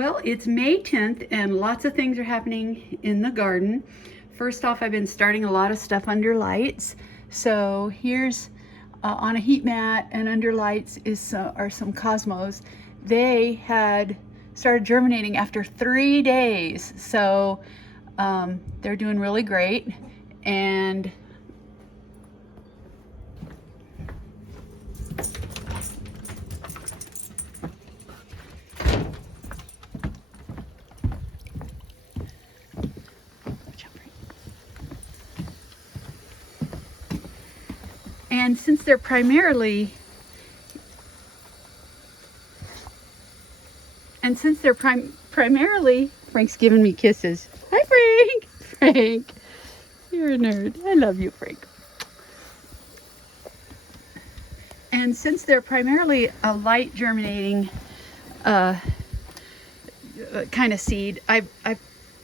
Well, it's May 10th and lots of things are happening in the garden. First off, I've been starting a lot of stuff under lights. So here's on a heat mat and under lights are some cosmos. They had started germinating after 3 days. So they're doing really great. And since they're primarily Frank's giving me kisses. Hi, Frank. Frank, you're a nerd. I love you, Frank. And since they're primarily a light germinating kind of seed, I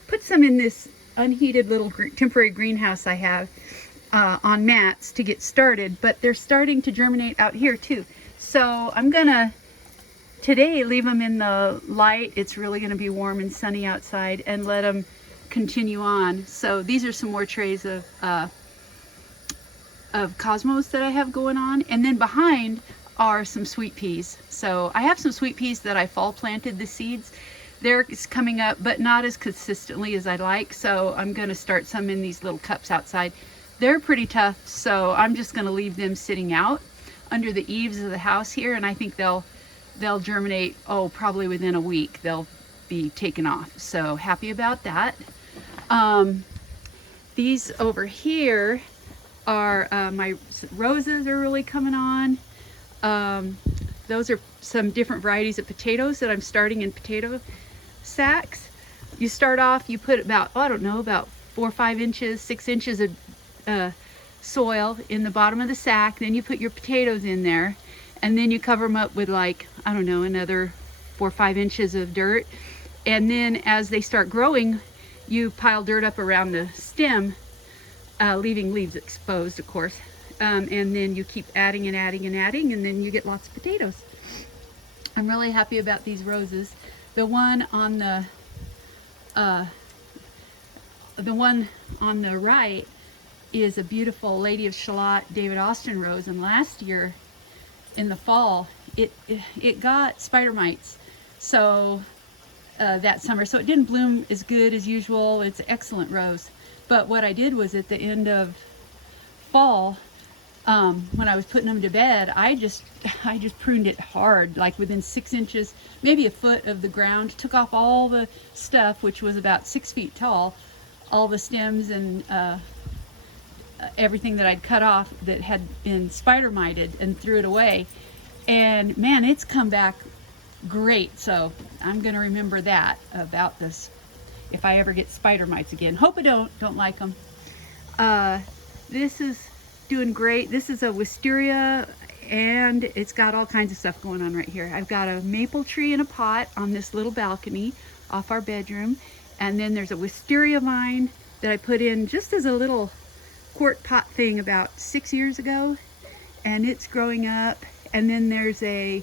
put some in this unheated little temporary greenhouse I have on mats to get started, but they're starting to germinate out here too. So I'm gonna today leave them in the light. It's really gonna be warm and sunny outside, and let them continue on. So these are some more trays of cosmos that I have going on, and then behind are some sweet peas. So I have some sweet peas that I fall planted the seeds. They're coming up, but not as consistently as I'd like, so I'm going to start some in these little cups outside. They're pretty tough, so I'm just going to leave them sitting out under the eaves of the house here, and I think they'll germinate, probably within a week. They'll be taken off, so happy about that. These over here are my roses are really coming on. Those are some different varieties of potatoes that I'm starting in potato sacks. You start off, you put about, about 4 or 5 inches, 6 inches of soil in the bottom of the sack. Then you put your potatoes in there, and then you cover them up with another 4 or 5 inches of dirt. And then as they start growing, you pile dirt up around the stem, leaving leaves exposed, of course. And then you keep adding and adding and adding, and then you get lots of potatoes. I'm really happy about these roses. The one on the right is a beautiful Lady of Shalott David Austin rose, and last year in the fall it got spider mites, so that summer, so it didn't bloom as good as usual. It's an excellent rose, but what I did was at the end of fall, when I was putting them to bed, I just pruned it hard, like within 6 inches, maybe a foot of the ground. Took off all the stuff, which was about 6 feet tall, all the stems and everything that I'd cut off that had been spider mited, and threw it away. And man, it's come back great. So I'm gonna remember that about this if I ever get spider mites again. Hope I don't like them. This is doing great. This is a wisteria, and it's got all kinds of stuff going on right here. I've got a maple tree in a pot on this little balcony off our bedroom, and then there's a wisteria vine that I put in just as a little quart pot thing about 6 years ago, and it's growing up. And then there's a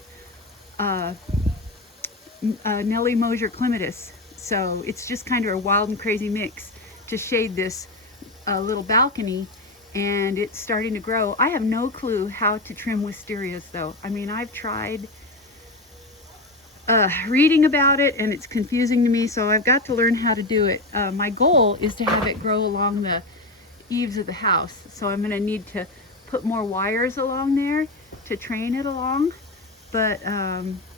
Nellie Mosier clematis, so it's just kind of a wild and crazy mix to shade this little balcony, and it's starting to grow. I have no clue how to trim wisterias though. I mean, I've tried reading about it, and it's confusing to me, so I've got to learn how to do it. My goal is to have it grow along the eaves of the house, so I'm going to need to put more wires along there to train it along. But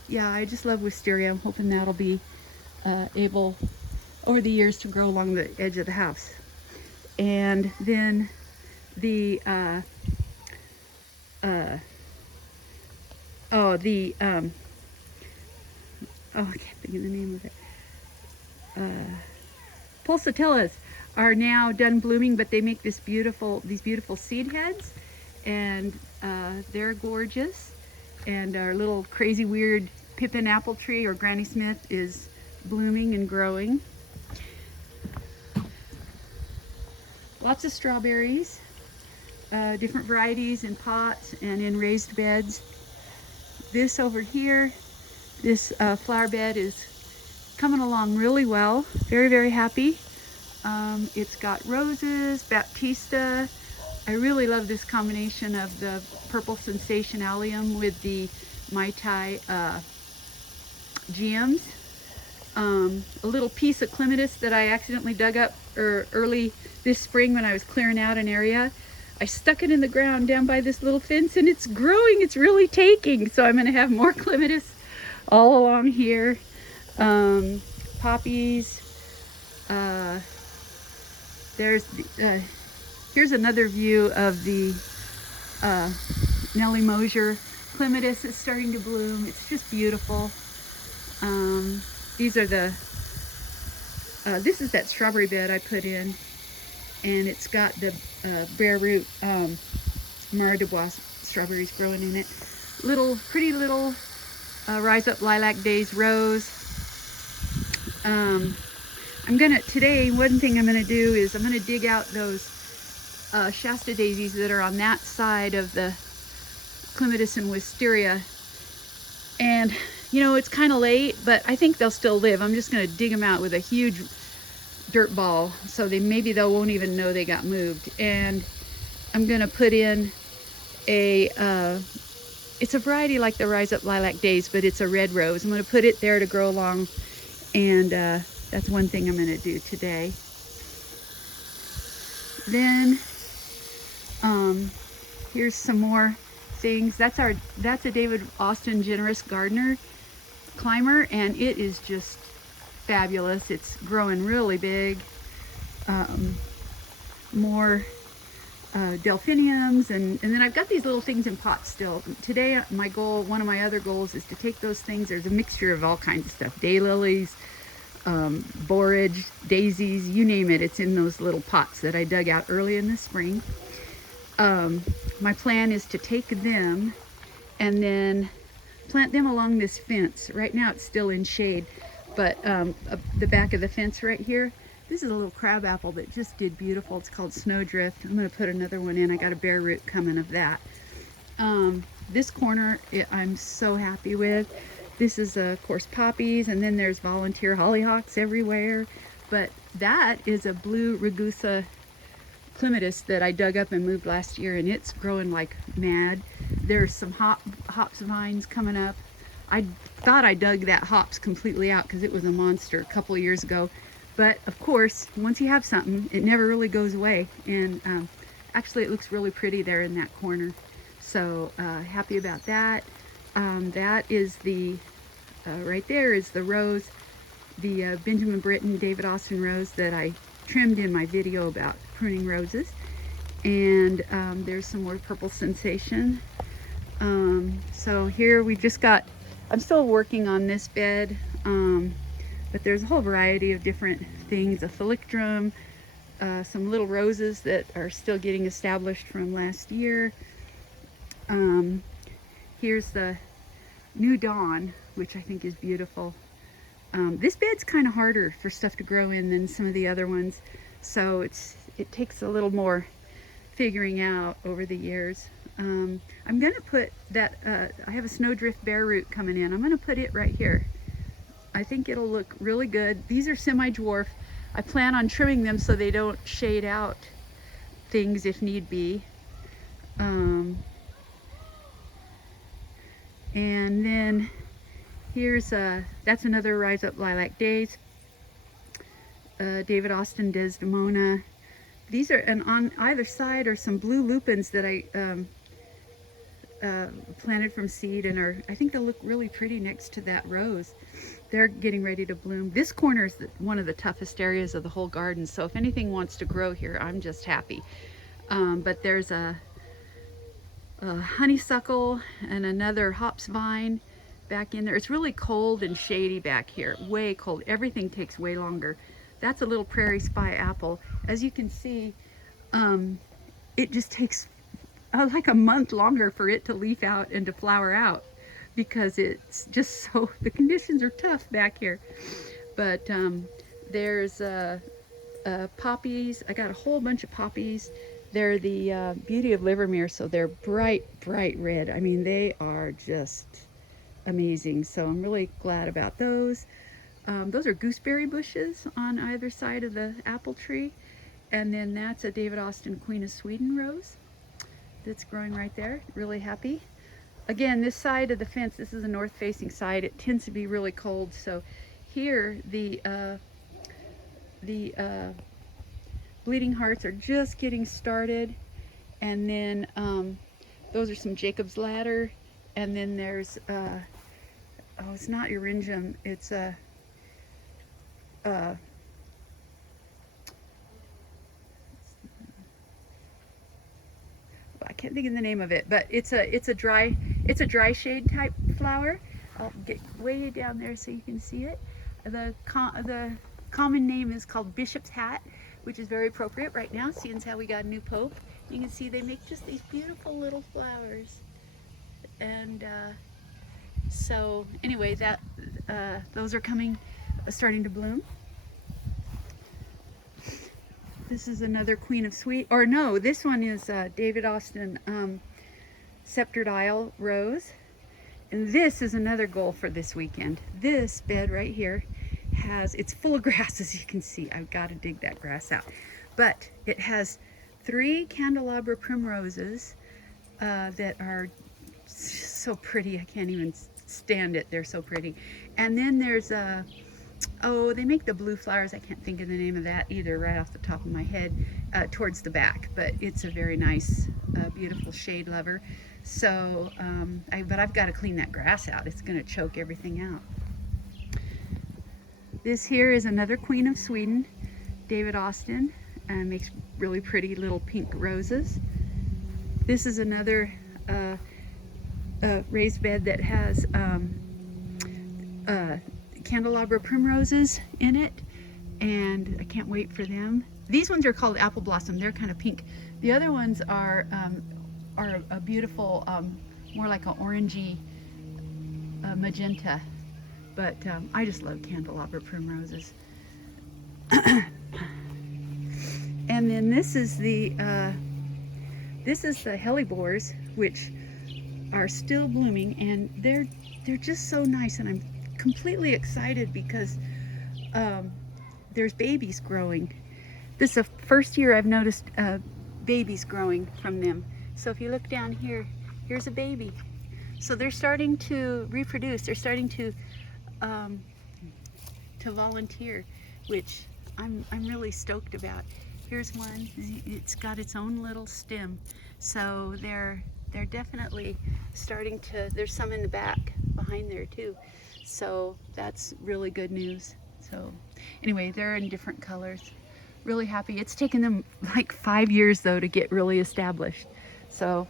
yeah, I just love wisteria. I'm hoping that'll be able over the years to grow along the edge of the house. And then the I can't think of the name of it. Pulsatellas are now done blooming, but they make these beautiful seed heads, and they're gorgeous. And our little crazy weird pippin apple tree, or Granny Smith, is blooming and growing. Lots of strawberries, different varieties in pots and in raised beds. This over here, this flower bed is coming along really well. Very, very happy. It's got roses, Baptista. I really love this combination of the purple sensation allium with the Mai Tai gems. A little piece of clematis that I accidentally dug up early this spring when I was clearing out an area. I stuck it in the ground down by this little fence, and it's growing. It's really taking. So I'm going to have more clematis all along here. Poppies. Here's another view of the Nellie Mosier clematis. It's starting to bloom. It's just beautiful. These are this is that strawberry bed I put in, and it's got the bare root Mara du Bois strawberries growing in it. Pretty little Rise Up Lilac Days rose. Today, one thing I'm gonna do is I'm gonna dig out those Shasta daisies that are on that side of the clematis and wisteria. And you know, it's kind of late, but I think they'll still live. I'm just gonna dig them out with a huge dirt ball, so maybe they won't even know they got moved. And I'm gonna put in it's a variety like the Rise Up Lilac Days, but it's a red rose. I'm gonna put it there to grow along, and that's one thing I'm gonna do today. Then here's some more things. That's a David Austin Generous Gardener climber, and it is just fabulous. It's growing really big. More delphiniums, and then I've got these little things in pots still. Today one of my other goals is to take those things. There's a mixture of all kinds of stuff. Daylilies, borage, daisies, you name it. It's in those little pots that I dug out early in the spring. My plan is to take them and then plant them along this fence. Right now it's still in shade, but the back of the fence right here, this is a little crabapple that just did beautiful. It's called Snowdrift. I'm going to put another one in. I got a bare root coming of that. This corner I'm so happy with. This is of course poppies, and then there's volunteer hollyhocks everywhere. But that is a blue Ragusa clematis that I dug up and moved last year, and it's growing like mad. There's some hops vines coming up. I thought I dug that hops completely out because it was a monster a couple of years ago. But of course, once you have something, it never really goes away. And actually it looks really pretty there in that corner. So happy about that. That is right there is the rose, the Benjamin Britten David Austin rose that I trimmed in my video about pruning roses. And there's some more purple sensation. So here we've just got, I'm still working on this bed, but there's a whole variety of different things. A Thalictrum, some little roses that are still getting established from last year. Here's the New Dawn, which I think is beautiful. This bed's kind of harder for stuff to grow in than some of the other ones, so it takes a little more figuring out over the years. I'm gonna put that, I have a Snowdrift bare root coming in. I'm gonna put it right here. I think it'll look really good. These are semi-dwarf. I plan on trimming them so they don't shade out things if need be. And then here's that's another Rise Up Lilac Days. David Austin Desdemona. These are, and on either side are some blue lupins that I planted from seed, and I think they'll look really pretty next to that rose. They're getting ready to bloom. This corner is one of the toughest areas of the whole garden, so if anything wants to grow here, I'm just happy. But there's a honeysuckle and another hops vine back in there. It's really cold and shady back here, way cold. Everything takes way longer. That's a little prairie spy apple. As you can see, it just takes like a month longer for it to leaf out and to flower out, because it's just so, the conditions are tough back here. But there's poppies. I got a whole bunch of poppies. They're the Beauty of Livermere, so they're bright red. I mean, they are just amazing. So I'm really glad about those. Those are gooseberry bushes on either side of the apple tree. And then that's a David Austin Queen of Sweden rose that's growing right there. Really happy. Again, this side of the fence, this is a north facing side. It tends to be really cold. So here the bleeding hearts are just getting started. And then those are some Jacob's Ladder. And then there's, oh, it's not Eryngium. It's a, I can't think of the name of it, but it's a dry shade type flower. I'll get way down there so you can see it. The common name is called Bishop's Hat, which is very appropriate right now, seeing as how we got a new pope. You can see they make just these beautiful little flowers. And so anyway, that those are starting to bloom. This is another Queen of Sweet, or no, this one is David Austin Sceptered Isle Rose. And this is another goal for this weekend. This bed right here it's full of grass, as you can see. I've got to dig that grass out. But it has 3 candelabra primroses that are so pretty. I can't even stand it. They're so pretty. And then there's oh, they make the blue flowers. I can't think of the name of that either right off the top of my head, towards the back. But it's a very nice, beautiful shade lover. So, but I've got to clean that grass out. It's going to choke everything out. This here is another Queen of Sweden, David Austin, and makes really pretty little pink roses. This is another raised bed that has candelabra primroses in it, and I can't wait for them. These ones are called Apple Blossom. They're kind of pink. The other ones are a beautiful, more like an orangey magenta. But I just love candelabra primroses. And then this is the hellebores, which are still blooming, and they're just so nice, and I'm completely excited because there's babies growing. This is the first year I've noticed babies growing from them. So if you look down here, here's a baby. So they're starting to reproduce. They're starting to volunteer, which I'm really stoked about. Here's one. It's got its own little stem. So they're definitely starting to. There's some in the back behind there too. So that's really good news. So anyway, they're in different colors. Really happy. It's taken them like 5 years though to get really established. So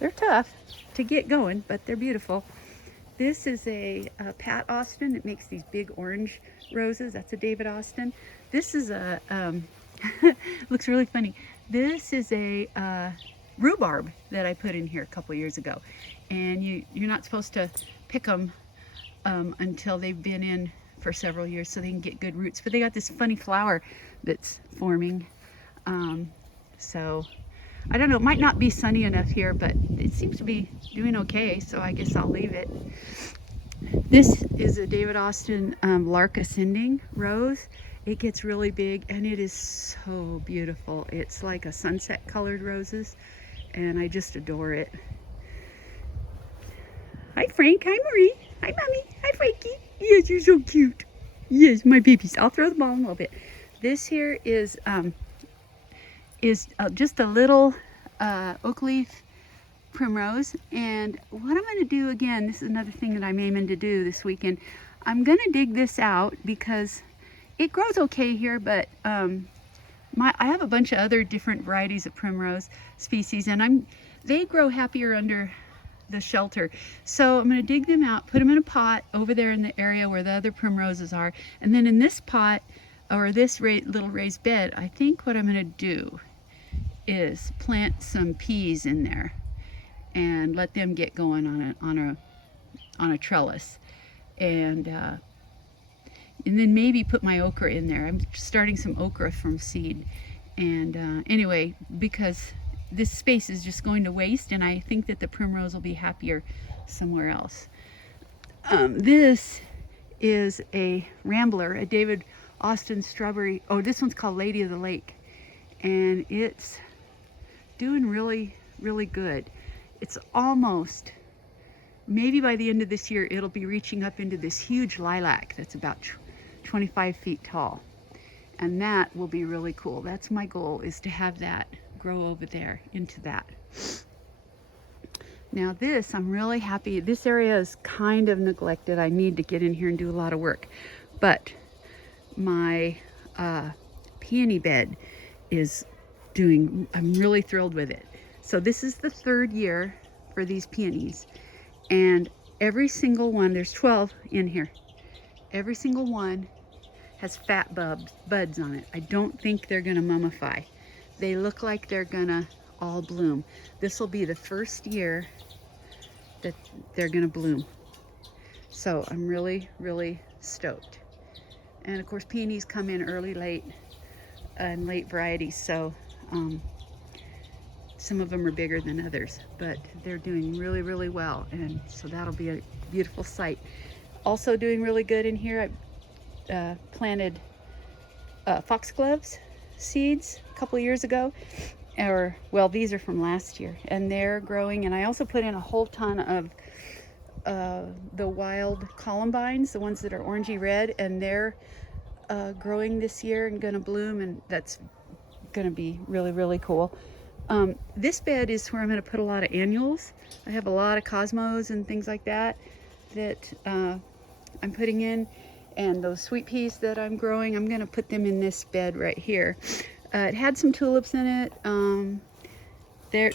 they're tough to get going, but they're beautiful. This is a Pat Austin. It makes these big orange roses. That's a David Austin. This is a, looks really funny. This is a rhubarb that I put in here a couple years ago. And you're not supposed to pick them until they've been in for several years so they can get good roots. But they got this funny flower that's forming. So I don't know, it might not be sunny enough here, but it seems to be doing okay, so I guess I'll leave it. This is a David Austin Lark Ascending Rose. It gets really big, and it is so beautiful. It's like a sunset colored roses, and I just adore it. Hi Frank, hi Marie, hi Mommy, hi Frankie. Yes, you're so cute. Yes, my babies. I'll throw the ball in a little bit. This here is just a little oak leaf primrose, and what I'm going to do again, this is another thing that I'm aiming to do this weekend. I'm going to dig this out because it grows okay here, but I have a bunch of other different varieties of primrose species, and they grow happier under the shelter. So I'm going to dig them out, put them in a pot over there in the area where the other primroses are, and then in this pot or this little raised bed, I think what I'm going to do is plant some peas in there and let them get going on a trellis, and then maybe put my okra in there. I'm starting some okra from seed, and anyway, because this space is just going to waste, and I think that the primrose will be happier somewhere else. This is a Rambler, a David Austin strawberry. Oh, this one's called Lady of the Lake, and it's doing really, really good. It's almost, maybe by the end of this year, it'll be reaching up into this huge lilac that's about 25 feet tall. And that will be really cool. That's my goal, is to have that grow over there into that. Now this, I'm really happy. This area is kind of neglected. I need to get in here and do a lot of work. But my peony bed is doing, I'm really thrilled with it. So this is the 3rd year for these peonies. And every single one, there's 12 in here. Every single one has fat buds on it. I don't think they're gonna mummify. They look like they're gonna all bloom. This will be the 1st year that they're gonna bloom. So I'm really, really stoked. And of course, peonies come in early, late, and late varieties. So some of them are bigger than others, but they're doing really, really well. And so that'll be a beautiful sight. Also doing really good in here, I planted foxgloves seeds a couple years ago. Or, well, these are from last year, and they're growing. And I also put in a whole ton of the wild columbines, the ones that are orangey red, and they're growing this year and gonna bloom, and that's gonna be really, really cool. This bed is where I'm gonna put a lot of annuals. I have a lot of cosmos and things like that that I'm putting in, and those sweet peas that I'm growing, I'm gonna put them in this bed right here. It had some tulips in it.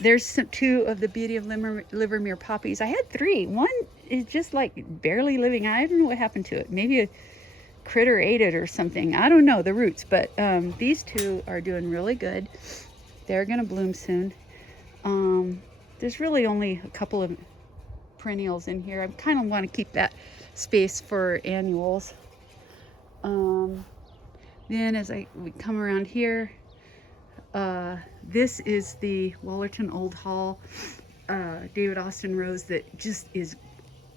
There's 2 of the Beauty of Livermere poppies. I had 3. One is just like barely living. I don't know what happened to it. Maybe a critter ate it or something. I don't know the roots, but these 2 are doing really good. They're gonna bloom soon. There's really only a couple of perennials in here. I kind of want to keep that space for annuals. Then as we come around here, this is the Wallerton Old Hall David Austin rose that just is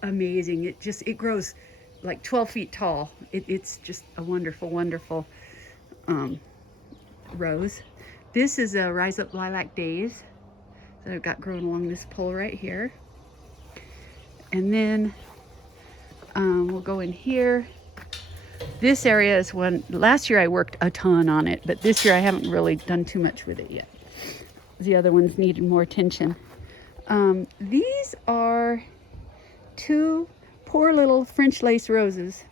amazing. It grows like 12 feet tall. It's just a wonderful, wonderful rose. This is a Rise Up Lilac Days that I've got growing along this pole right here. And then we'll go in here. This area is one, last year I worked a ton on it, but this year I haven't really done too much with it yet. The other ones needed more attention. These are 2 poor little French lace roses.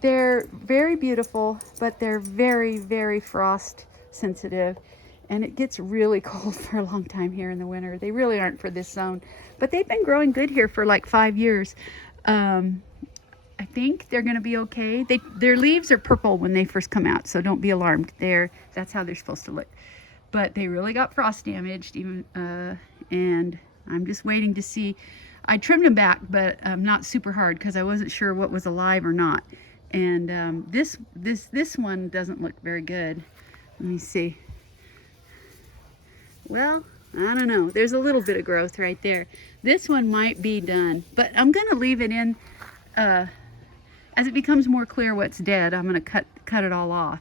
They're very beautiful, but they're very, very frost sensitive, and it gets really cold for a long time here in the winter. They really aren't for this zone, but they've been growing good here for like 5 years. I think they're gonna be okay. Their leaves are purple when they first come out, so don't be alarmed. That's how they're supposed to look. But they really got frost damaged, even, and I'm just waiting to see. I trimmed them back, but not super hard because I wasn't sure what was alive or not. And this one doesn't look very good. Let me see. Well, I don't know. There's a little bit of growth right there. This one might be done, but I'm gonna leave it in. As it becomes more clear what's dead, I'm gonna cut it all off.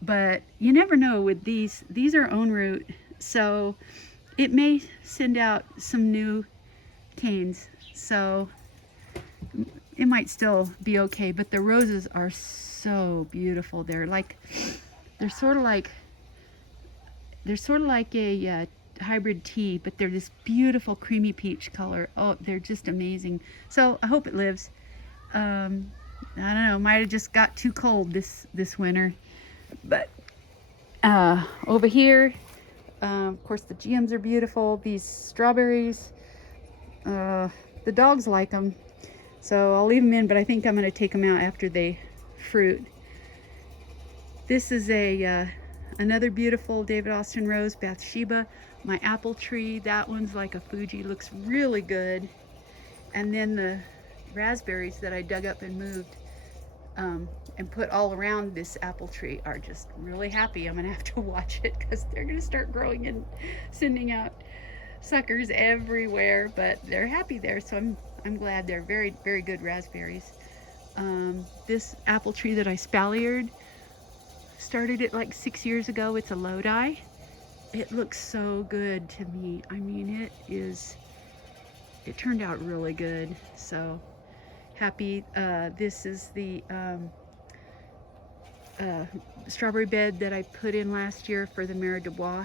But you never know with these are own root, so it may send out some new canes. So it might still be okay, but the roses are so beautiful. They're sort of like a hybrid tea, but they're this beautiful creamy peach color. Oh, they're just amazing. So I hope it lives. I don't know, might have just got too cold this winter. But over here, of course, the geums are beautiful. These strawberries, the dogs like them, so I'll leave them in, but I think I'm going to take them out after they fruit. This is another beautiful David Austin rose, Bathsheba. My apple tree, that one's like a Fuji, looks really good. And then the raspberries that I dug up and moved and put all around this apple tree are just really happy. I'm gonna have to watch it because they're gonna start growing and sending out suckers everywhere, but they're happy there, so I'm glad. They're very, very good raspberries. This apple tree that I spaliered, started it like 6 years ago. It's a Lodi. It looks so good to me. I mean, it turned out really good. So happy. This is the strawberry bed that I put in last year for the Mare de Bois.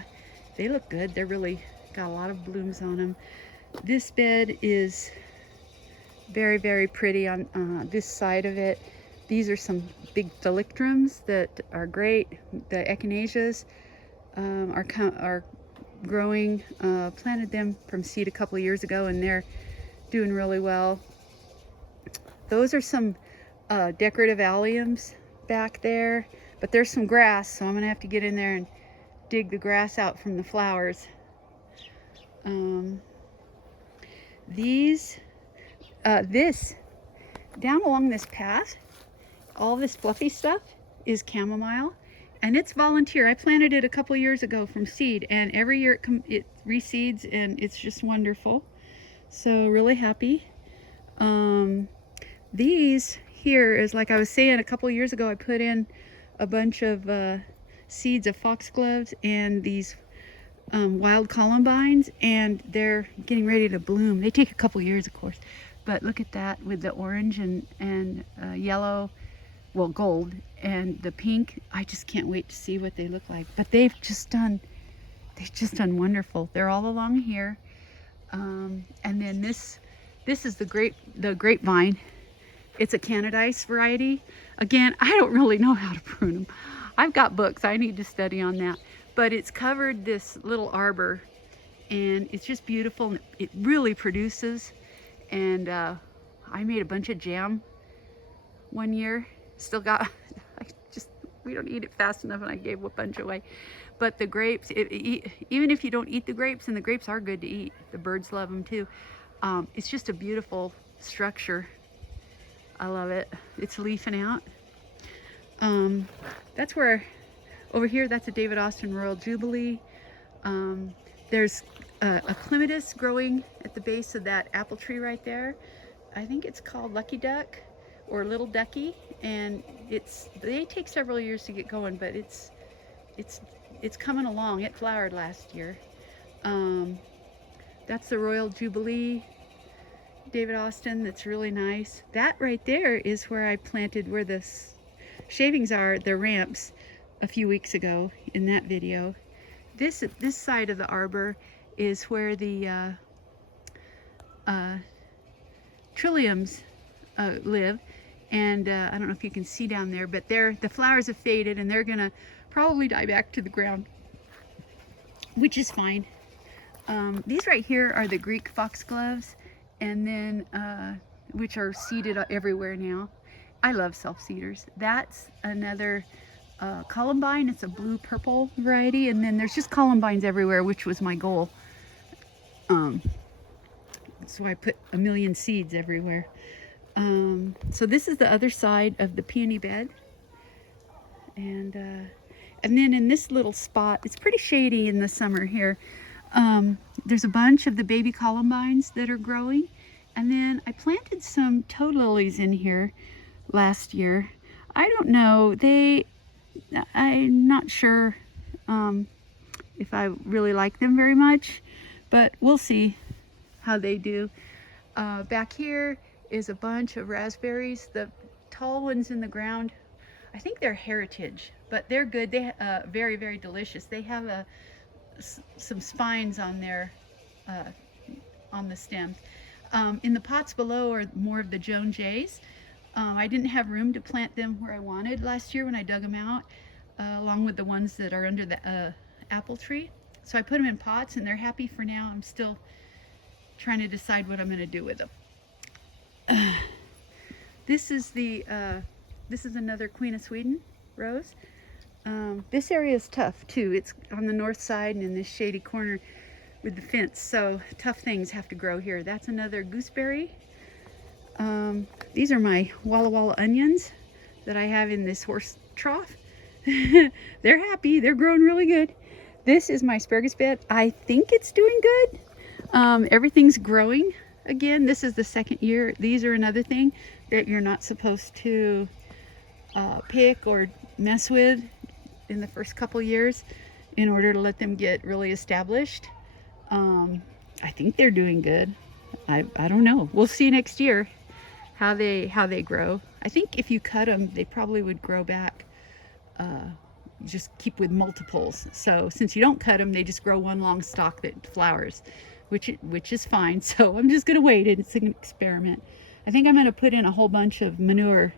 They look good. They're really got a lot of blooms on them. This bed is very, very pretty on this side of it. These are some big phyllictrums that are great. The echinaceas are growing. Planted them from seed a couple of years ago, and they're doing really well. Those are some decorative alliums back there, but there's some grass, so I'm gonna have to get in there and dig the grass out from the flowers. This down along this path, all this fluffy stuff is chamomile, and it's volunteer. I planted it a couple years ago from seed, and every year it reseeds, and it's just wonderful. So really happy. These here is, like I was saying, a couple years ago I put in a bunch of seeds of foxgloves and these wild columbines, and they're getting ready to bloom. They take a couple years, of course, but look at that with the orange and yellow, well, gold, and the pink. I just can't wait to see what they look like. But they've just done wonderful. They're all along here, and then this is the grapevine. It's a Canadice variety. Again, I don't really know how to prune them. I've got books. I need to study on that. But it's covered this little arbor, and it's just beautiful. It really produces. And I made a bunch of jam one year. Still got, we don't eat it fast enough, and I gave a bunch away. But the grapes, even if you don't eat the grapes, and the grapes are good to eat, the birds love them too. It's just a beautiful structure. I love it. It's leafing out. That's where, over here, that's a David Austin Royal Jubilee. There's a clematis growing at the base of that apple tree right there. I think it's called Lucky Duck or Little Ducky, and they take several years to get going, but it's coming along. It flowered last year. That's the Royal Jubilee David Austin. That's really nice. That right there is where I planted, where the shavings are, the ramps, a few weeks ago in that video. This side of the arbor is where the trilliums live, and I don't know if you can see down there, but the flowers have faded, and they're gonna probably die back to the ground, which is fine. These right here are the Greek foxgloves, and then which are seeded everywhere now. I love self-seeders. That's another columbine. It's a blue-purple variety, and then there's just columbines everywhere, which was my goal. So I put a million seeds everywhere. So this is the other side of the peony bed, and then in this little spot, it's pretty shady in the summer here. There's a bunch of the baby columbines that are growing, and then I planted some toad lilies in here last year. I don't know, I'm not sure if I really like them very much, but we'll see how they do. Back here is a bunch of raspberries. The tall ones in the ground, I think they're heritage, but they're good. They very, very delicious. They have some spines on their on the stems. In the pots below are more of the Joan Jays. I didn't have room to plant them where I wanted last year when I dug them out, along with the ones that are under the apple tree. So I put them in pots, and they're happy for now. I'm still trying to decide what I'm going to do with them. This is another Queen of Sweden rose. This area is tough too. It's on the north side and in this shady corner with the fence, so tough things have to grow here. That's another gooseberry. These are my Walla Walla onions that I have in this horse trough. They're happy. They're growing really good. This is my asparagus bed. I think it's doing good. Everything's growing again. This is the second year. These are another thing. that you're not supposed to pick or mess with in the first couple years in order to let them get really established. I think they're doing good. I don't know. We'll see next year how they grow. I think if you cut them, they probably would grow back. Just keep with multiples. So since you don't cut them, they just grow one long stalk that flowers, which is fine. So I'm just gonna wait. It's an experiment. I think I'm gonna put in a whole bunch of manure,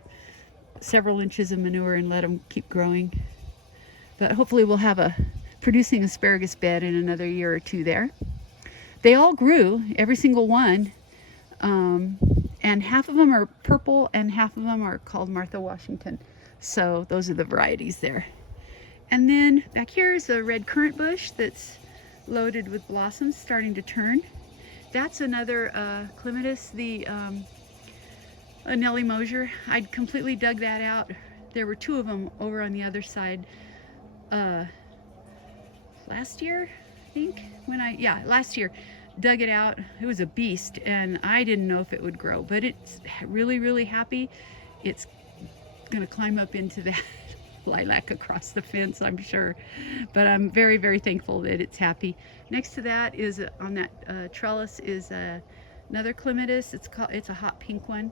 several inches of manure, and let them keep growing. But hopefully we'll have a producing asparagus bed in another year or two there. They all grew, every single one, and half of them are purple and half of them are called Martha Washington. So those are the varieties there. And then back here is a red currant bush that's loaded with blossoms starting to turn. That's another clematis, the Nellie Mosier. I'd completely dug that out. There were two of them over on the other side last year, I think, last year. Dug it out. It was a beast, and I didn't know if it would grow, but it's really, really happy. It's gonna climb up into that lilac across the fence, I'm sure, but I'm very, very thankful that it's happy. Next to that is on that trellis is another clematis. It's a hot pink one,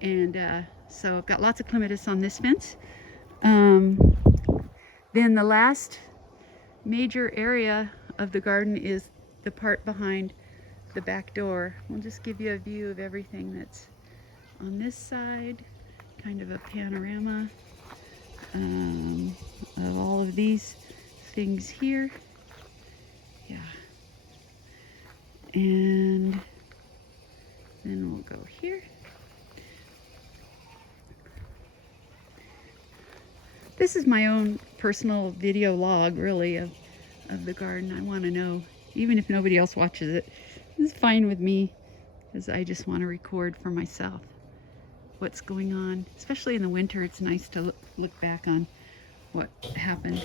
and so I've got lots of clematis on this fence. Then the last major area of the garden is the part behind the back door. We'll just give you a view of everything that's on this side, kind of a panorama of all of these things here. Yeah. And then we'll go here. This is my own personal video log, really, of the garden. I want to know, even if nobody else watches it, it's fine with me, because I just want to record for myself what's going on. Especially in the winter, it's nice to look back on what happened.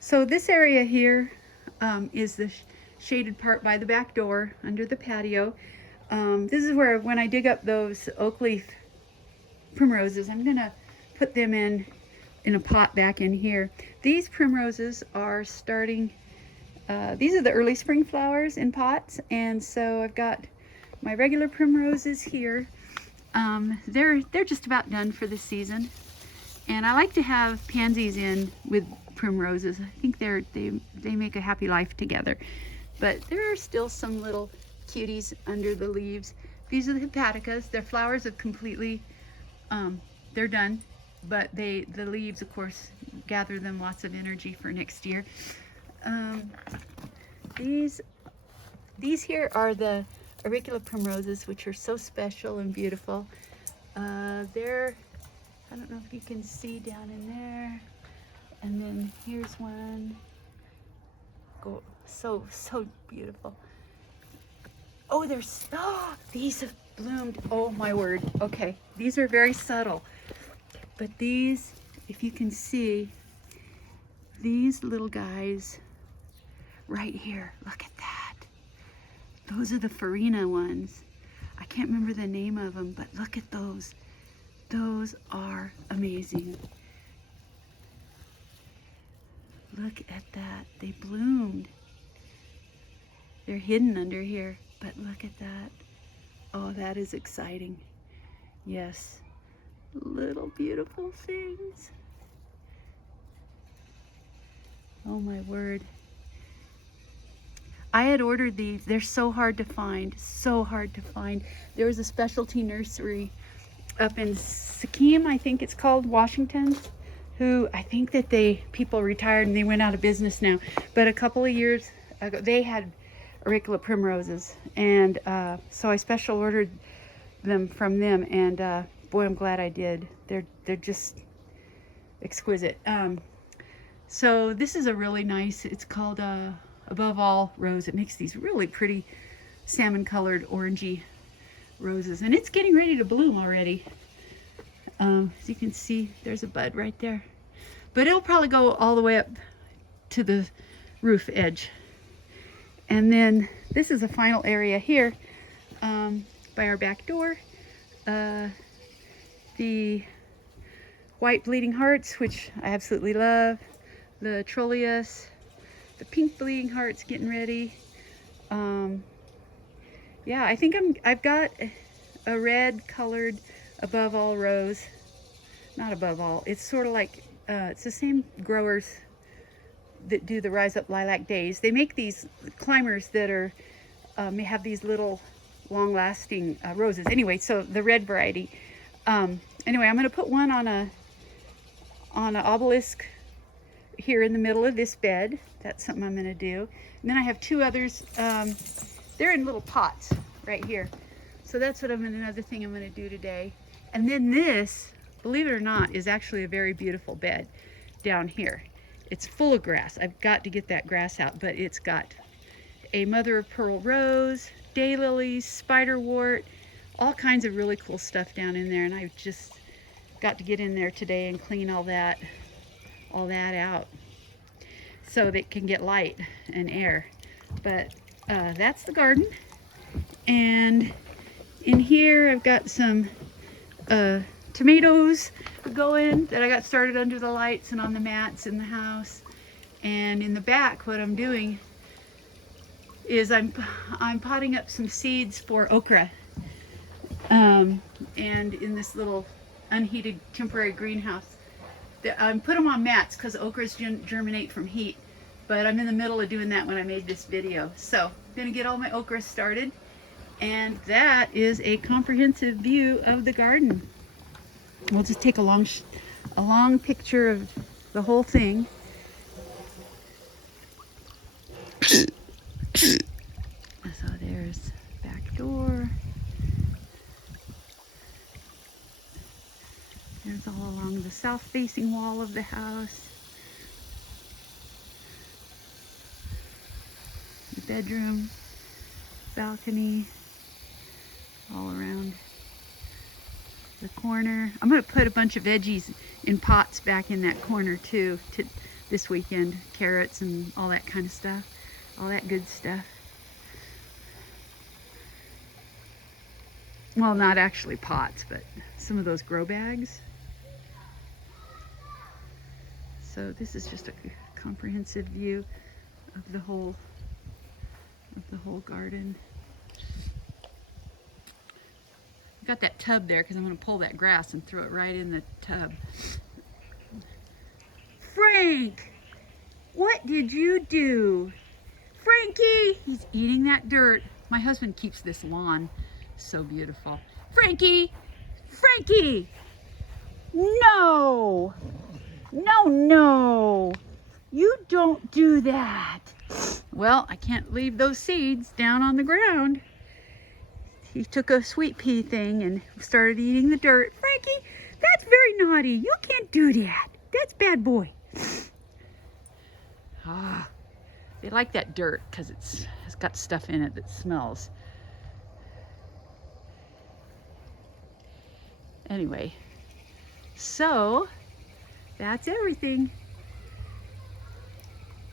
So this area here is the shaded part by the back door under the patio. This is where, when I dig up those oak leaf primroses, I'm gonna put them in a pot back in here. These primroses are starting, these are the early spring flowers in pots, and so I've got my regular primroses here. They're just about done for the season, and I like to have pansies in with primroses. I think they make a happy life together. But there are still some little cuties under the leaves. These are the hepaticas. Their flowers have completely, they're done, but the leaves, of course, gather them lots of energy for next year. These here are the auricula primroses, which are so special and beautiful. I don't know if you can see down in there. And then here's one. So beautiful. Oh, these have bloomed. Oh my word. Okay, these are very subtle, but these, if you can see, these little guys right here, look at that. Those are the Farina ones. I can't remember the name of them, but look at those. Those are amazing. Look at that. They bloomed. They're hidden under here, but look at that. Oh, that is exciting. Yes. Little beautiful things. Oh my word. I had ordered these. They're so hard to find. So hard to find. There was a specialty nursery up in Sikkim, I think it's called, Washington, who I think that people retired and they went out of business now. But a couple of years ago, they had auricula primroses, and so I special ordered them from them, and boy, I'm glad I did. They're just exquisite. So this is a really nice, it's called Above All Rose. It makes these really pretty salmon colored orangey roses, and it's getting ready to bloom already. As you can see, there's a bud right there, but it'll probably go all the way up to the roof edge. And then this is a final area here by our back door. The white bleeding hearts, which I absolutely love. The Trollius, the pink bleeding hearts getting ready. Yeah, I think I've got a red colored above all rose. Not above all, it's sort of like, it's the same growers that do the Rise Up Lilac Days. They make these climbers that are, have these little long-lasting roses. Anyway, so the red variety. Anyway, I'm gonna put one on an obelisk here in the middle of this bed. That's something I'm gonna do. And then I have two others. They're in little pots right here. So that's what another thing I'm gonna do today. And then this, believe it or not, is actually a very beautiful bed down here. It's full of grass. I've got to get that grass out, but it's got a mother of pearl rose, daylilies, spiderwort, all kinds of really cool stuff down in there. And I just got to get in there today and clean all that out so that it can get light and air. But that's the garden. And in here I've got some tomatoes going that I got started under the lights and on the mats in the house. And in the back, what I'm doing is I'm potting up some seeds for okra. And in this little unheated temporary greenhouse. I put them on mats because okras germinate from heat. But I'm in the middle of doing that when I made this video. So I'm gonna get all my okras started. And that is a comprehensive view of the garden. We'll just take a long picture of the whole thing. So there's back door. There's all along the south facing wall of the house. The bedroom, balcony, all around the corner. I'm going to put a bunch of veggies in pots back in that corner too this weekend. Carrots and all that kind of stuff. All that good stuff. Well, not actually pots, but some of those grow bags. So this is just a comprehensive view of the whole garden. I got that tub there because I'm going to pull that grass and throw it right in the tub. Frank, what did you do? Frankie, he's eating that dirt. My husband keeps this lawn so beautiful. Frankie, Frankie, no, no, no, you don't do that. Well, I can't leave those seeds down on the ground. He took a sweet pea thing and started eating the dirt. Frankie, that's very naughty. You can't do that. That's bad boy. Ah, they like that dirt because it's got stuff in it that smells. Anyway, so that's everything.